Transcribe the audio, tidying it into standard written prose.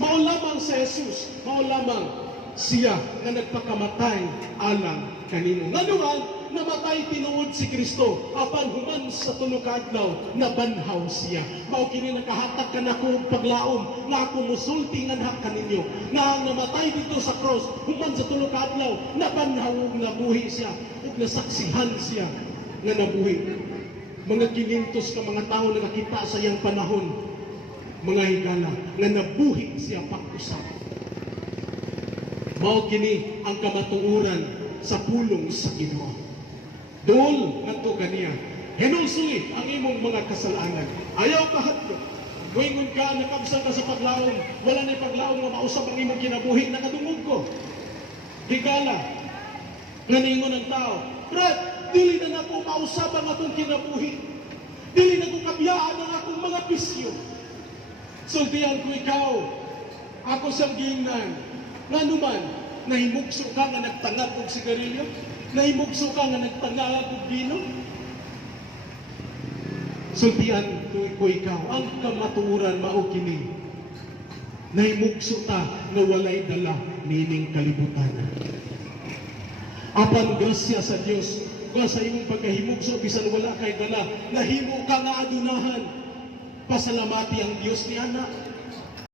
Mao lamang sa Jesus, mao lamang siya na nagpakamatay alang kanino. Nganuman, namatay tinuod si Kristo, apan human sa tulo ka adlaw nabanhaw siya. Mao kini nakahatag kanako og paglaom nga ako musulti nganha kaninyo. Na namatay dito sa cross, human sa tulo ka adlaw nabanhaw ug nabuhi siya ug nasaksihan siya nga nabuhi. Mga 500 ka mga tao na nakita sa iyang panahon, mga higala, nga nabuhi siya pag-usap. Mao kini ang kamatuoran sa pulong sa Ginoo. Dol ngadto kaniya, hinulsuli ang imong mga kasalanan. Ayaw kahadto. Moingon ka, nakabsa ka sa paglaom, wala na paglaom nga mausap ang imong kinabuhi, nakadungog ko. Higala, nga ningon ang tao, Brad, dili na nako mausap ang atong kinabuhi. Dili na ko kabiyaan ang akong mga bisyo. Sultihan ko ikaw, ako sang giingnan. Nga naman, nahimugso ka nga nagtangad og sigarilyo? Nahimugso ka nga nagtangad og vino? Sultihan ko ikaw, ang kamatuoran mao kini. Nahimugso ta nga walay dala nining kalibutan. Apan grasya sa Dios, kung sa imong pagkahimugso bisan wala kay dala, nahimo ka nga adunahan. Pasalamati ang Dios ni anak.